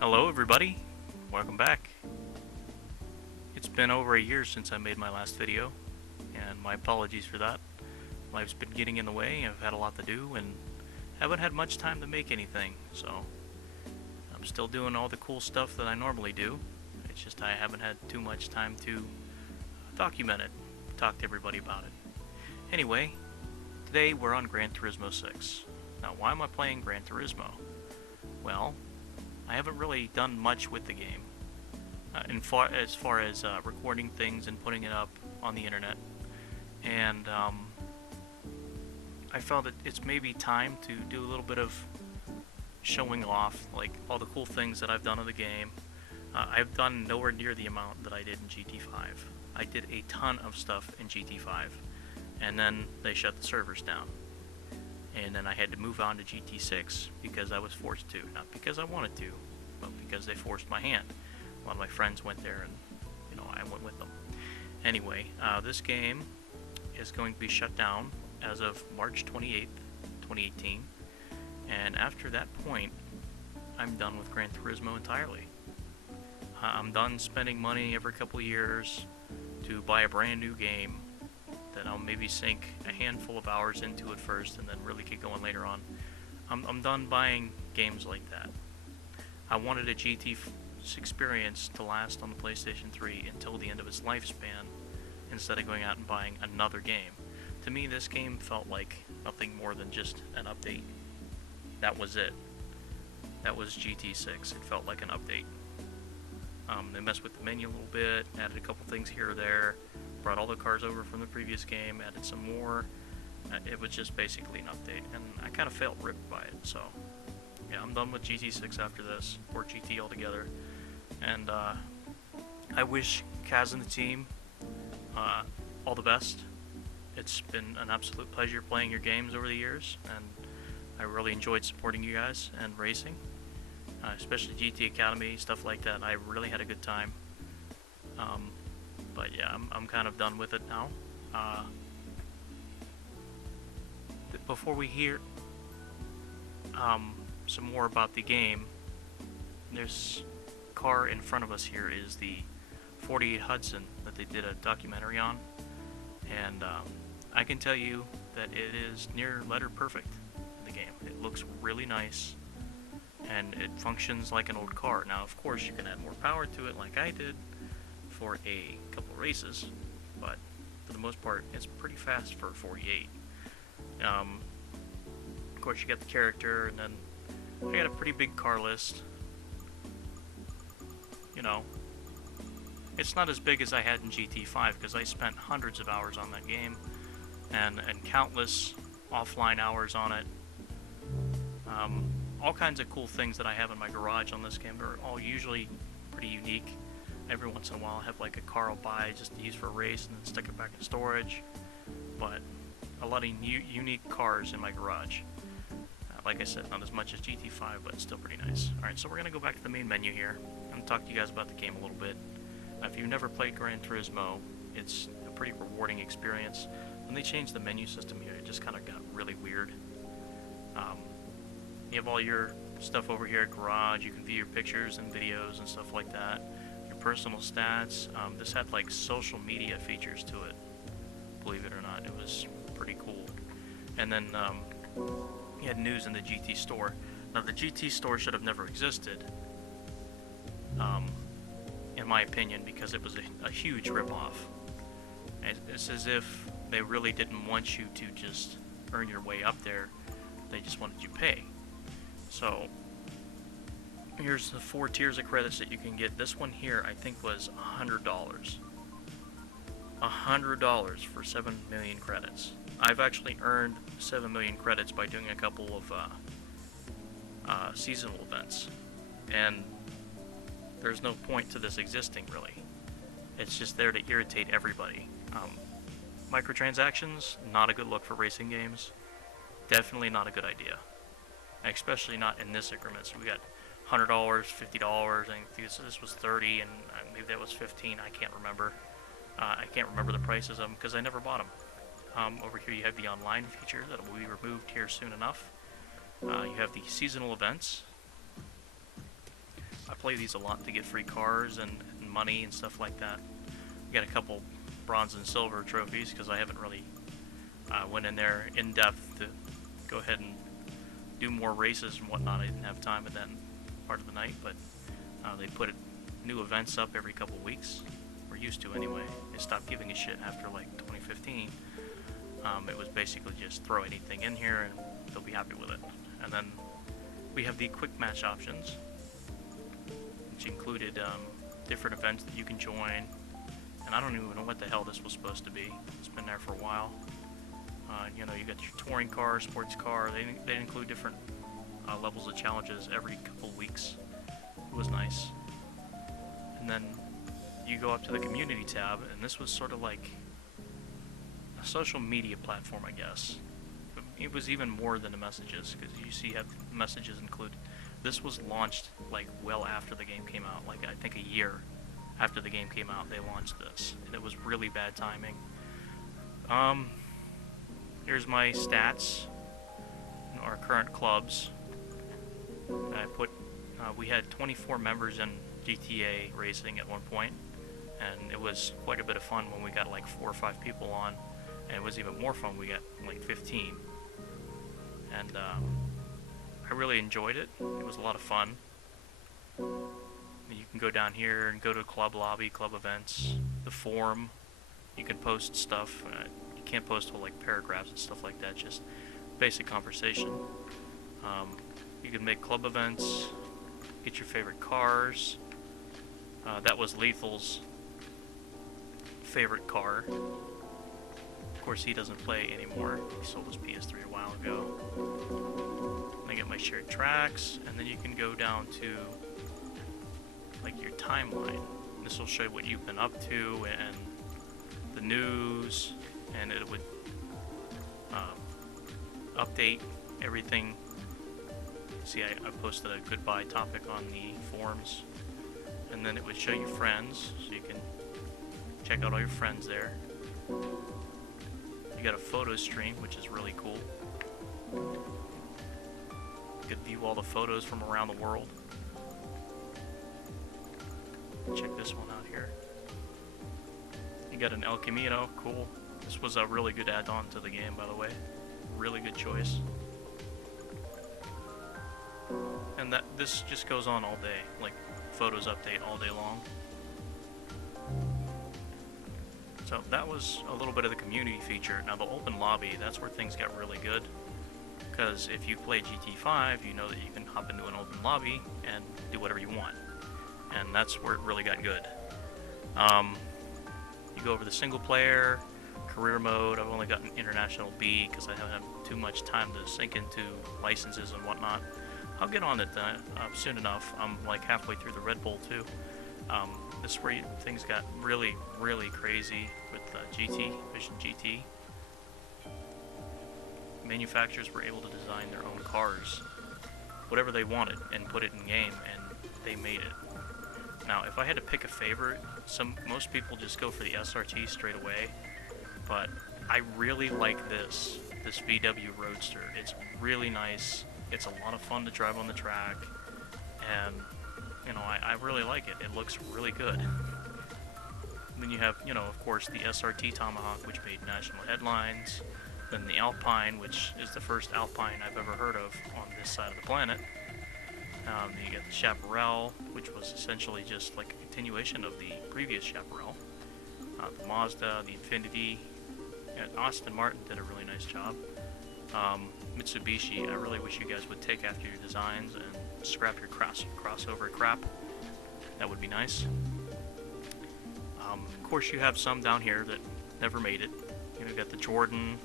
Hello everybody, welcome back. It's been over a year since I made my last video, and my apologies for that. Life's been getting in the way, I've had a lot to do, and haven't had much time to make anything, so I'm still doing all the cool stuff that I normally do. It's just I haven't had too much time to document it, talk to everybody about it. Anyway, today we're on Gran Turismo 6. Now why am I playing Gran Turismo? Well, I haven't really done much with the game, as far as recording things and putting it up on the internet, and I felt that it's maybe time to do a little bit of showing off, like all the cool things that I've done in the game. I've done nowhere near the amount that I did in GT5. I did a ton of stuff in GT5, and then they shut the servers down. And then I had to move on to GT6 because I was forced to. Not because I wanted to, but because they forced my hand. A lot of my friends went there and, I went with them. Anyway, this game is going to be shut down as of March 28th, 2018. And after that point, I'm done with Gran Turismo entirely. I'm done spending money every couple of years to buy a brand new game that I'll maybe sink a handful of hours into at first and then really get going later on. I'm done buying games like that. I wanted a GT6 experience to last on the PlayStation 3 until the end of its lifespan, instead of going out and buying another game. To me, this game felt like nothing more than just an update. That was it. That was GT6. It felt like an update. They messed with the menu a little bit, added a couple things here or there, brought all the cars over from the previous game, added some more. It was just basically an update, and I kind of felt ripped by it, so yeah, I'm done with GT6 after this, or GT altogether, and I wish Kaz and the team all the best. It's been an absolute pleasure playing your games over the years, and I really enjoyed supporting you guys and racing, especially GT Academy, stuff like that. I really had a good time. But yeah, I'm kind of done with it now. Before we hear some more about the game, this car in front of us here is the 48 Hudson that they did a documentary on, and I can tell you that it is near letter perfect in the game. It looks really nice, and it functions like an old car. Now, of course, you can add more power to it like I did for a couple of races, but for the most part, it's pretty fast for 48. Of course, you got the character, and then I got a pretty big car list. It's not as big as I had in GT5 because I spent hundreds of hours on that game, and countless offline hours on it. All kinds of cool things that I have in my garage on this game. They're all usually pretty unique. Every once in a while I have like a car I'll buy just to use for a race and then stick it back in storage, but a lot of unique cars in my garage. Like I said, not as much as GT5, but still pretty nice. Alright, so we're going to go back to the main menu here and talk to you guys about the game a little bit. If you've never played Gran Turismo, it's a pretty rewarding experience. When they changed the menu system here, it just kind of got really weird. You have all your stuff over here at Garage. You can view your pictures and videos and stuff like that. Your personal stats. This had like social media features to it, believe it or not. It was pretty cool. And then you had news in the GT store. Now the GT store should have never existed, in my opinion, because it was a huge ripoff. It's as if they really didn't want you to just earn your way up there. They just wanted you to pay. So here's the 4 tiers of credits that you can get. This one here I think was $100. $100 for 7 million credits. I've actually earned 7 million credits by doing a couple of seasonal events, and there's no point to this existing, really. It's just there to irritate everybody. Microtransactions, not a good look for racing games. Definitely not a good idea. Especially not in this increment. So we got $100, $50, I think this was 30, and maybe that was 15, I can't remember. I can't remember the prices of them because I never bought them. Over here you have the online feature that will be removed here soon enough. You have the seasonal events, I play these a lot to get free cars and money and stuff like that. I got a couple bronze and silver trophies because I haven't really went in there in depth to go ahead and do more races and whatnot. I didn't have time at that part of the night, but they put new events up every couple weeks. We're used to anyway. They stopped giving a shit after like 2015. It was basically just throw anything in here and they'll be happy with it. And then we have the quick match options, which included different events that you can join. And I don't even know what the hell this was supposed to be. It's been there for a while. You know, you got your touring car, sports car. They include different levels of challenges every couple weeks. It was nice. And then you go up to the community tab, and this was sort of like a social media platform, I guess. It was even more than the messages, because you see have messages included. This was launched like well after the game came out, like I think a year after the game came out they launched this, and it was really bad timing. Here's my stats, our current clubs. I put, we had 24 members in GTA racing at one point, and it was quite a bit of fun when we got like 4 or 5 people on, and it was even more fun when we got like 15. And I really enjoyed it. It was a lot of fun. You can go down here and go to club lobby, club events, the forum. You can post stuff. You can't post whole like paragraphs and stuff like that, just basic conversation. You can make club events, get your favorite cars. That was Lethal's favorite car. Of course, he doesn't play anymore. He sold his PS3 a while ago. I get my shared tracks, and then you can go down to like your timeline. This will show you what you've been up to and the news, and it would update everything. See, I posted a goodbye topic on the forums, and then it would show you friends, so you can check out all your friends there. You got a photo stream, which is really cool. You could view all the photos from around the world. Check this one out here. You got an El Camino, cool. This was a really good add-on to the game, by the way. Really good choice. And this just goes on all day, like photos update all day long. So that was a little bit of the community feature. Now the open lobby, that's where things got really good. Because if you play GT5, you know that you can hop into an open lobby and do whatever you want. And that's where it really got good. You go over the single player, career mode. I've only gotten international B because I haven't had too much time to sink into licenses and whatnot. I'll get on it soon enough. I'm like halfway through the Red Bull too. This is where things got really, really crazy with Vision GT. Manufacturers were able to design their own cars, whatever they wanted, and put it in game, and they made it. Now, if I had to pick a favorite, most people just go for the SRT straight away, but I really like this VW Roadster. It's really nice. It's a lot of fun to drive on the track, and you know, I really like it. It looks really good. Then you have, you know, of course, the SRT Tomahawk, which made national headlines. Then the Alpine, which is the first Alpine I've ever heard of on this side of the planet. Then you get the Chaparral, which was essentially just like a continuation of the previous Chaparral. The Mazda, the Infiniti. And Aston Martin did a really nice job. Mitsubishi, I really wish you guys would take after your designs and scrap your crossover crap. That would be nice. Of course, you have some down here that never made it. You got the Jordan.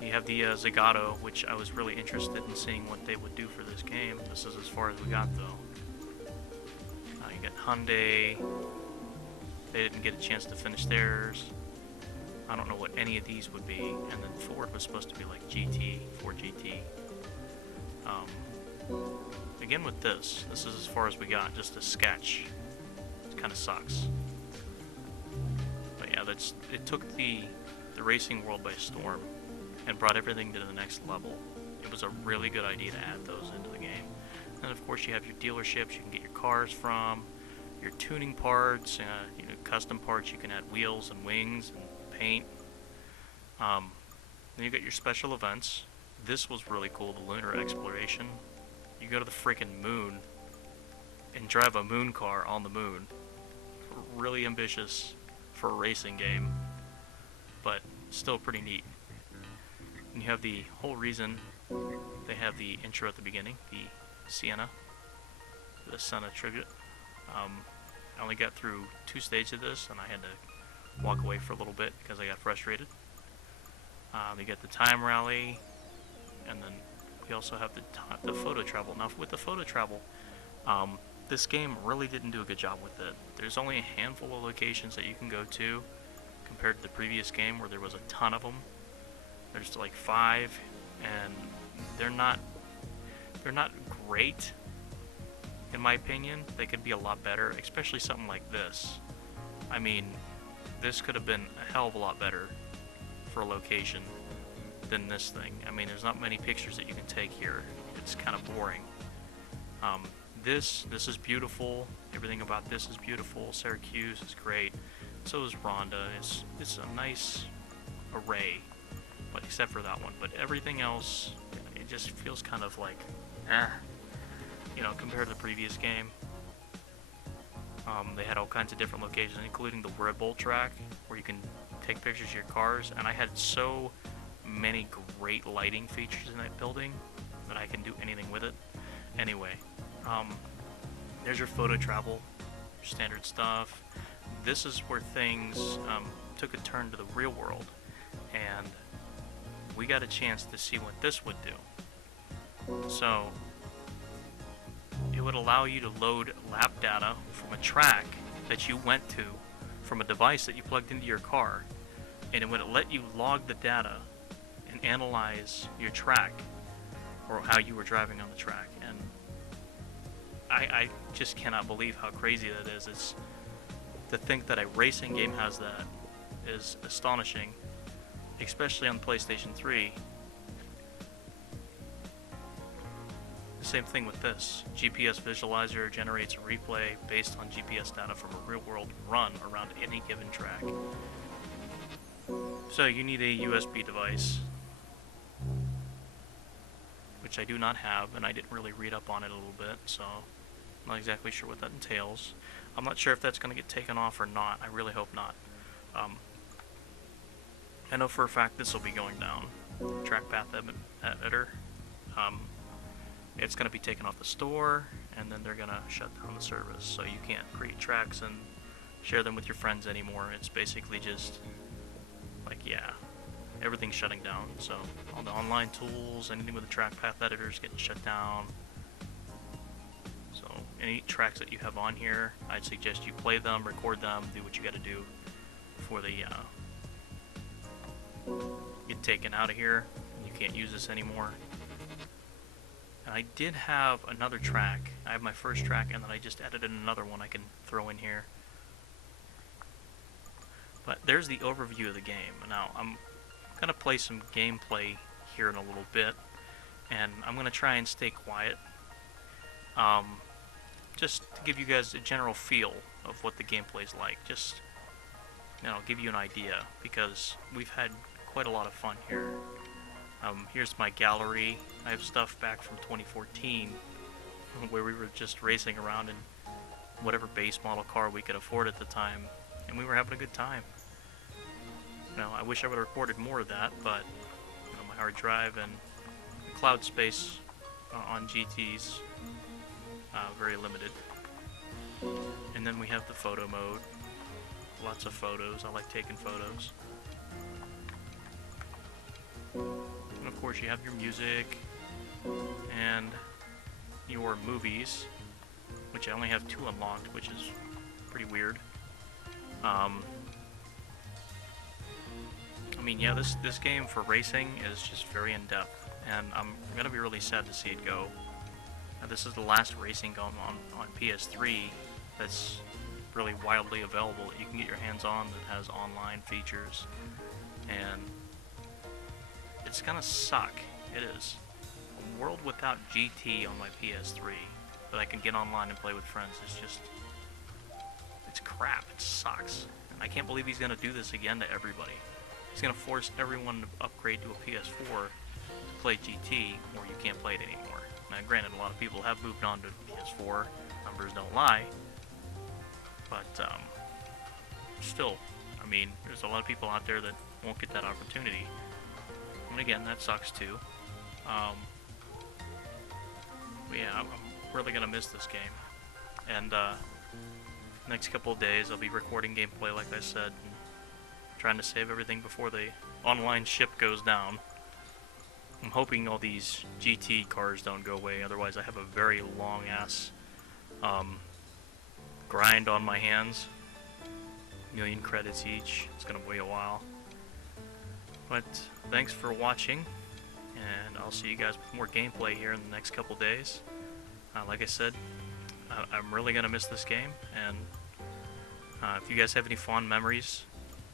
You have the Zagato, which I was really interested in seeing what they would do for this game. This is as far as we got, though. You got Hyundai. They didn't get a chance to finish theirs. I don't know what any of these would be. And then Ford was supposed to be like GT, Ford GT. Again with this is as far as we got, just a sketch. It kind of sucks. But yeah, it took the racing world by storm and brought everything to the next level. It was a really good idea to add those into the game. And of course you have your dealerships you can get your cars from, your tuning parts, custom parts. You can add wheels and wings and paint. Then you got your special events. This was really cool, the lunar exploration. You go to the freaking moon and drive a moon car on the moon. Really ambitious for a racing game, but still pretty neat. And you have the whole reason they have the intro at the beginning, the Senna tribute. I only got through 2 stages of this, and I had to walk away for a little bit because I got frustrated. You get the time rally, and then we also have the photo travel. Now, with the photo travel, this game really didn't do a good job with it. There's only a handful of locations that you can go to, compared to the previous game where there was a ton of them. There's like 5, and they're not great, in my opinion. They could be a lot better, especially something like this. I mean, this could have been a hell of a lot better for a location than this thing. I mean, there's not many pictures that you can take here. It's kind of boring. This is beautiful. Everything about this is beautiful. Syracuse is great. So is Rhonda. It's a nice array, but except for that one. But everything else, it just feels kind of like, compared to the previous game. They had all kinds of different locations, including the Red Bull track, where you can take pictures of your cars. And I had so many great lighting features in that building that I can do anything with it. Anyway, there's your photo travel, standard stuff. This is where things took a turn to the real world, and we got a chance to see what this would do. So, it would allow you to load lap data from a track that you went to from a device that you plugged into your car, and it would let you log the data and analyze your track, or how you were driving on the track. And I just cannot believe how crazy that is. It's to think that a racing game has that is astonishing, especially on the PlayStation 3. The same thing with this. GPS Visualizer generates a replay based on GPS data from a real-world run around any given track. So you need a USB device, which I do not have, and I didn't really read up on it a little bit, so I'm not exactly sure what that entails. I'm not sure if that's going to get taken off or not. I really hope not. I know for a fact this will be going down. Track path editor. It's going to be taken off the store, and then they're going to shut down the service, so you can't create tracks and share them with your friends anymore. It's basically just like, everything's shutting down. So all the online tools, anything with the track path editor is getting shut down. So any tracks that you have on here, I'd suggest you play them, record them, do what you got to do before they get taken out of here. You can't use this anymore. And I did have another track. I have my first track, and then I just edited another one I can throw in here. But there's the overview of the game. Now I'm gonna play some gameplay here in a little bit, and I'm gonna try and stay quiet, just to give you guys a general feel of what the gameplay's like. Just give you an idea, because we've had quite a lot of fun here. Here's my gallery. I have stuff back from 2014 where we were just racing around in whatever base model car we could afford at the time, and we were having a good time. I wish I would have recorded more of that, but my hard drive and cloud space on GT's very limited. And then we have the photo mode. Lots of photos. I like taking photos. And of course you have your music and your movies, which I only have 2 unlocked, which is pretty weird. This game for racing is just very in-depth, and I'm gonna be really sad to see it go. This is the last racing game on PS3 that's really widely available that you can get your hands on, that has online features, and it's gonna suck. It is. a world without GT on my PS3 that I can get online and play with friends is just, it's crap. It sucks. And I can't believe he's gonna do this again to everybody. He's gonna force everyone to upgrade to a PS4 to play GT, or you can't play it anymore. Now, granted, a lot of people have moved on to PS4. Numbers don't lie. But still, I mean, there's a lot of people out there that won't get that opportunity. And again, that sucks too. But yeah, I'm really gonna miss this game. And next couple of days, I'll be recording gameplay, like I said, and trying to save everything before the online ship goes down. I'm hoping all these GT cars don't go away, otherwise I have a very long ass grind on my hands. 1,000,000 credits each. It's gonna wait a while. But thanks for watching, and I'll see you guys with more gameplay here in the next couple days. Like I said, I'm really gonna miss this game, and if you guys have any fond memories,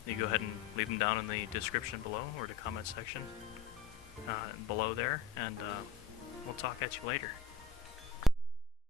you go ahead and leave them down in the description below, or the comment section below there, and we'll talk at you later.